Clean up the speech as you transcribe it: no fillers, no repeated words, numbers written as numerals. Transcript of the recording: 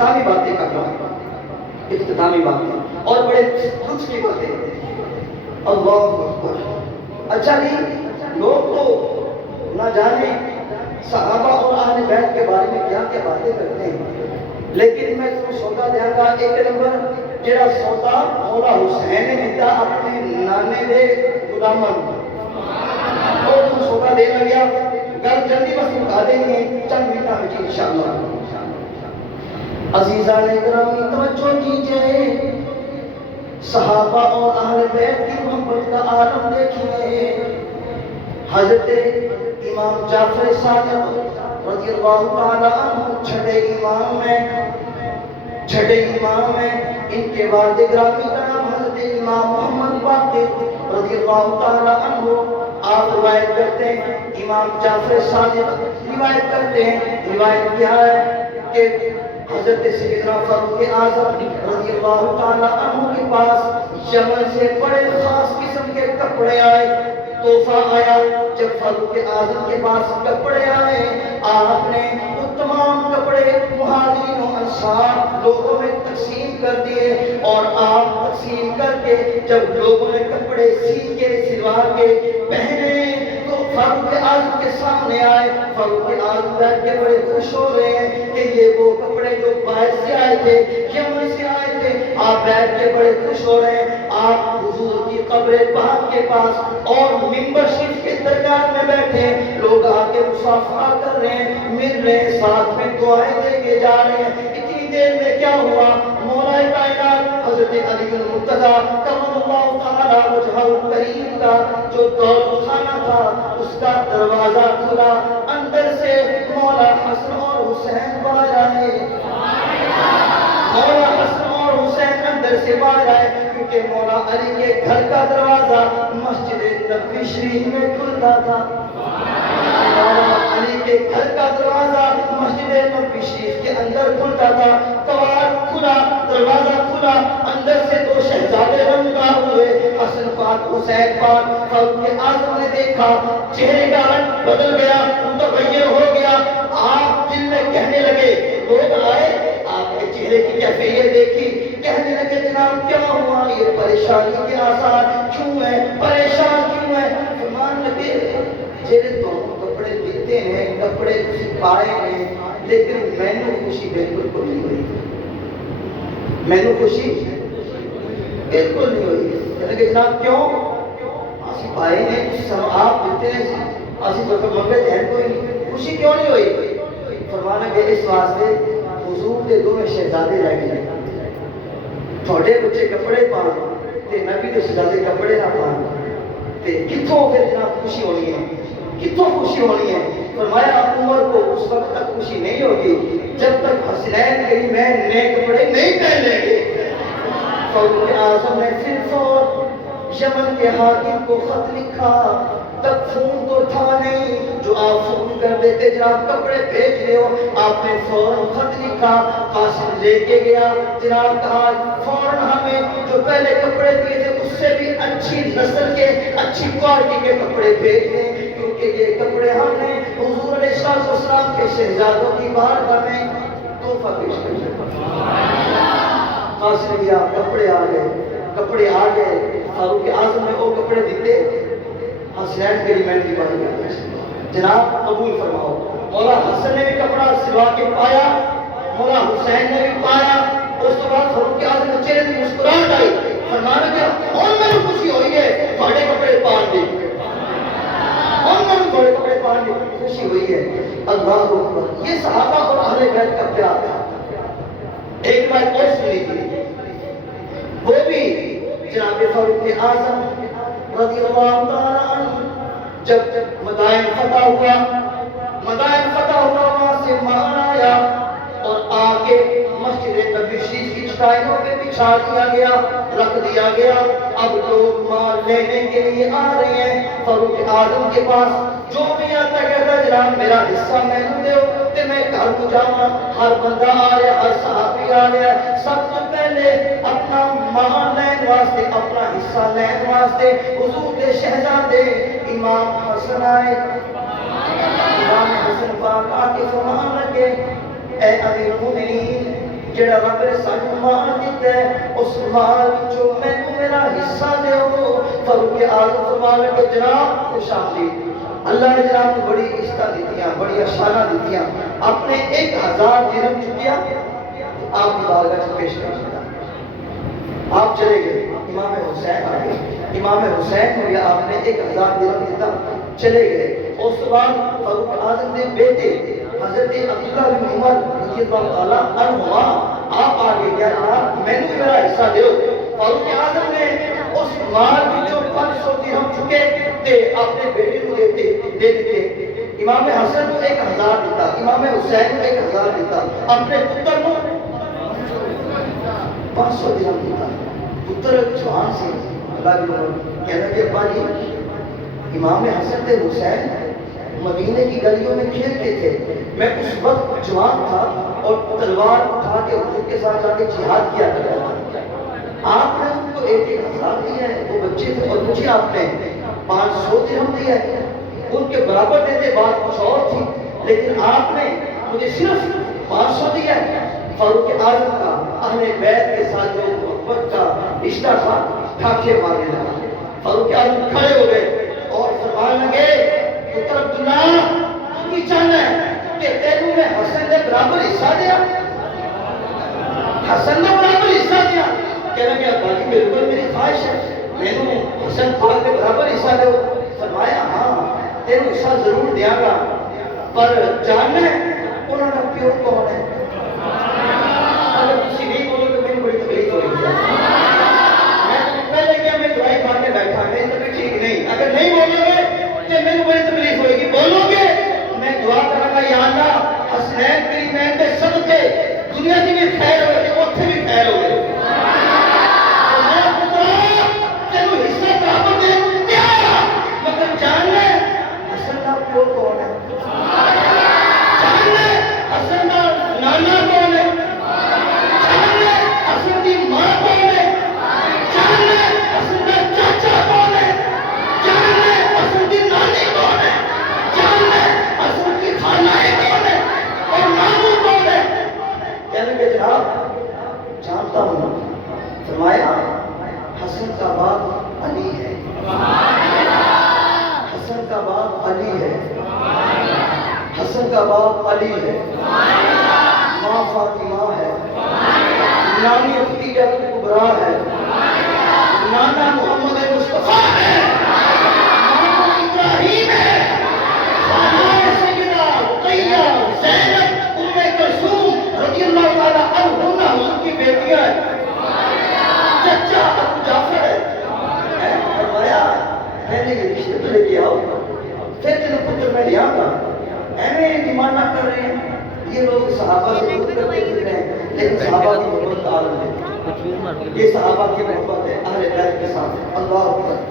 اختتامی باتیں کر رہا ہوں، اختتامی باتیں اور بڑے لطف کی باتیں۔ اللہ اکبر۔ اچھا جی، لوگ تو نہ جانے صحابہ اور اہل بیت کے بارے میں کیا کیا باتیں کرتے ہیں، لیکن میں تمہیں سودا دیا گا ایک نمبر جڑا سودا مولا حسین نے دیتا اپنے نانے دے غلاماں اور تم سودا دے لگیا گل جلدی بس مکا دینی ہے چند منٹوں میں انشاءاللہ۔ عزیزان گرامی توجہ کیجئے، صحابہ اور اہل بیت کی محبت کا عالم دیکھیے۔ حضرت امام جعفر صادق رضی اللہ تعالیٰ عنہ چھٹے امام ہیں، ان کے والد گرامی کا نام حضرت امام محمد باقر رضی اللہ تعالیٰ عنہ۔ آپ روایت کرتے ہیں، امام جعفر صادق روایت کرتے ہیں، روایت کیا ہے کہ حضرت سیدنا فاروق اعظم رضی اللہ تعالیٰ عنہ کے پاس یمن سے بڑے خاص قسم کے کپڑے آئے، تحفہ آیا۔ جب فاروق اعظم کے پاس کپڑے آئے، آپ نے وہ تمام کپڑے مہاجرین و انصار لوگوں میں تقسیم کر دیے، اور آپ تقسیم کر کے جب لوگوں نے کپڑے سی کے سلوا کے پہنے تو فاروق اعظم کے سامنے آئے۔ فاروق اعظم بیٹھ کے بڑے خوش ہو رہے ہیں کہ یہ وہ کپڑے جو باہر سے آئے تھے، یمن سے آئے تھے۔ آپ بیٹھ کے بڑے خوش ہو رہے ہیں۔ آپ حضور کی قبر پاک کے پاس اور منبر شریف کے درگاہ میں بیٹھے، لوگ آ کے مصافحہ کر رہے ہیں، مل رہے ہیں، ساتھ میں دعائیں دے کے جا رہے ہیں۔ اتنی دیر میں کیا ہوا؟ مولا کائنات حضرت علی المرتضیٰ کرم اللہ تعالیٰ وجہہ الکریم کا جو دولت خانہ تھا اس کا دروازہ کھلا، اندر سے مولا حسن اور حسین باہر آئے۔ مولا حسن اور حسین اندر سے باہر آئے، کیونکہ مولا علی کے گھر کا دروازہ مسجد نبوی شریف میں کھلتا تھا۔ مولا علی کے گھر کا دروازہ مسجد نبوی شریف کے اندر کھلتا تھا۔ کواڑ کھلا، دروازہ کھلا، اندر سے دو شہزادے رنگا ہوئے، حسن پاک حسین پاک۔ فاروق اعظم نے دیکھا چہرے کا رنگ بدل گیا، متغیر ہو گیا۔ آپ دل میں کہنے لگے، لوگ آئے آپ کے چہرے کی کیفیت دیکھی، کہنے لگے جناب کیا ہوا؟ یہ پریشانی کے آثار کیوں ہیں؟ پریشان کیوں ہیں؟ فرمان لگے جیڑے تو کپڑے دیتے ہیں، کپڑے کسی پائے ہیں، لیکن میں نے خوشی بالکل کو نہیں ہوئی، میں نے خوشی بالکل نہیں ہوئی۔ کہنے لگے جناب کیوں؟ آسی پائے ہیں، آپ دیتے ہیں، آسی تو منگت ہیں، کوئی خوشی کیوں نہیں ہوئی؟ فرمانا کہ اس واسطے حضور کے دونوں شہزادے رہ گئے، تھوڑے بچے کپڑے پان تے نبی دے شہزادے کپڑے نہ پان تے کتھوں پھر جناب خوشی ہونی ہے؟ کتوں خوشی ہونی ہے؟ فرمایا عمر کو اس وقت تک خوشی نہیں ہوگی جب تک حسنین کریمین نئے کپڑے نہیں پہن لیں گے۔ فاروق اعظم نے پھر فور یمن کے حاکم کو خط لکھا، تب فون تو تھا نہیں جو آپ فون کر دیتے جناب کپڑے بھیج رہے ہو۔ آپ نے فوراً خط لکھا، قاسم لے کے گیا، جناب کہا فوراً ہمیں جو پہلے کپڑے دیے تھے اس سے بھی اچھی نسل کے، اچھی کوالٹی کے کپڑے بھیج دیں، کیونکہ یہ کپڑے ہم نے حضور علیہ السلام کے شہزادوں کی بارگاہ میں تحفہ پیش کیا۔ قاسم گیا، کپڑے آ گئے، کپڑے آ گئے۔ فاروق اعظم نے وہ کپڑے دیتے حسین کریمین کی بارگاہ میں، جناب قبول فرماؤ۔ مولا حسن نے بھی کپڑا سلوا کے پایا، مولا حسین نے بھی پایا۔ اس کے بعد فاروق اعظم کے چہرے پہ مسکراہٹ آئی، فرمانا کہ اور میں خوشی ہوئی ہے تھوڑے کپڑے پہن دی، اور میں تھوڑے کپڑے پہن دی، خوشی ہوئی ہے۔ اللہ اکبر۔ یہ صحابہ اور اہل بیت کا پیار تھا۔ ایک بات اور سنی تھی، وہ بھی جناب فاروق اعظم رضی اللہ تعالیٰ عنہ جب مدائن فتح ہوا، وہاں سے مان آیا اور آگے مسجد نبوی شریف کی چٹائیوں پہ بچھا دیا گیا، رکھ دیا گیا۔ اب لوگ مال لینے کے لیے آ رہے ہیں فاروق اعظم کے پاس، جو بھی آتا کہتا جناب میرا حصہ میں دے تے میں گھر کو جاؤں۔ ہر بندہ آ رہا، ہر صحابی آ رہا ہے، سب سے پہلے اپنا مال لین واسطے، اپنا حصہ لین واسطے حضور کے شہزادے امام حسن آئے۔ امام حسن پاک آ کے فرمان لگے، اے امیر المومنین جڑا رب نے سانو مال دیتا ہے اس مال وچوں مینوں میرا حصہ دیو۔ فاروق اعظم فرمان کہ جناب خوش آمدید، اللہ نے جناب کو بڑی عزت دیتیاں، بڑی شانہ دیتیاں، اپنے 1000 درہم چکیا آپ کی بارگاہ سے پیش کر دیا۔ آپ چلے گئے، امام حسین آ گئے، امام حسین کو یہ آپ نے 1000 درہم دیتا، چلے گئے۔ اس بعد فاروق اعظم کے بیٹے حضرت عبداللہ بن عمر رضی اللہ تعالیٰ عنہما آپ آگے کیا جناب میں نے میرا حصہ دیو۔ فاروق اعظم نے اس مال کی جو 500 درہم چکے تے اپنے بیٹے کو دے دیتے، امام حسن کو 1000 دیتا، امام حسین کو 1000 دیتا، اپنے پتر کو 500 درہم دیتا۔ پتر جوان سے اللہ کی عمر کہنا کہ ابا جی امام حسن تے حسین مدینے کی گلیوں میں کھیلتے تھے، میں اس وقت جوان تھا اور تلوار اٹھا کے حضور کے ساتھ جا کے جہاد کیا کرتا تھا، آپ نے ان کو 1000 دیا ہے، وہ بچے تھے، اور مجھے آپ نے 500 درہم دیا ہے، ان کے برابر دیتے بات کچھ اور تھی، لیکن آپ نے مجھے صرف 500 دیا ہے۔ فاروق اعظم کا اہل بیت کے ساتھ جو محبت کا رشتہ تھا ٹھاکے مارنے لگا۔ فاروق اعظم کھڑے ہو گئے اور فرمان لگے پتر عبداللہ تو کی چاہنا ہے کہ تینوں میں حسن نے برابر حصہ دیا، حسن نے برابر حصہ دیا؟ کہنا کہ باقی بالکل میری خواہش ہے میں نے حسن پاک کے برابر حصہ دو۔ فرمایا ہاں تینوں حصہ ضرور دیا گا، پر جاننا ہے انہوں نے پیو کون ہے؟ اگر کسی نہیں بولو تو میری بڑی تکلیف ہوئی ہے، میں پہلے کیا میں دعائی پا کے بیٹھا نہیں تو بھی ٹھیک نہیں، اگر نہیں بولو گے تو میری بڑی تکلیف ہوئے گی، بولو گے میں دعا کروں گا یا اللہ حسنین کریمین کے صدقے دنیا کی بھی خیر ہوئے کہ اتھے بھی خیر ہوئے۔ تینوں حصہ برابر دے تیارا، مگر جان لے حسن کا پیو کون ہے، جان لے حسن کا نانا کون ہے، جان لے حسن کی ماں کون ہے، جان لے حسن کا چاچا کون ہے، جان لے حسن کی نانی کون ہے، جان لے حسن کی خالائیں کون ہے اور ماموں کون ہے؟ کہنے کہ جناب جانتا ہوں۔ فرمایا حسن کا باپ علی ہے، حسن کا باپ علی ہے، حسن کا باپ علی ہے، ماں فاطمہ ہے، نانی خدیجہ کبریٰ ہے، نانا محمد مصطفیٰ ہے، ماما ابراہیم ہے، خالہ سیدہ رقیہ زینب ام کلثوم رضی اللہ تعالیٰ عنہن حضور کی بیٹیاں ہیں، چچا ابو جعفر ہے۔ فرمایا میں نے یہ رشتے تو لے کے آؤ پھر تیرے پتر میں لیا گا، ایویں ڈیمانڈ نہ کر رہے ہیں یہ لوگ صحابہ سے دور کرتے پھر رہے ہیں، لیکن صحابہ کی محبت عالم ہے، یہ صحابہ کی محبت ہے اہل بیت کے ساتھ۔ اللہ اکبر۔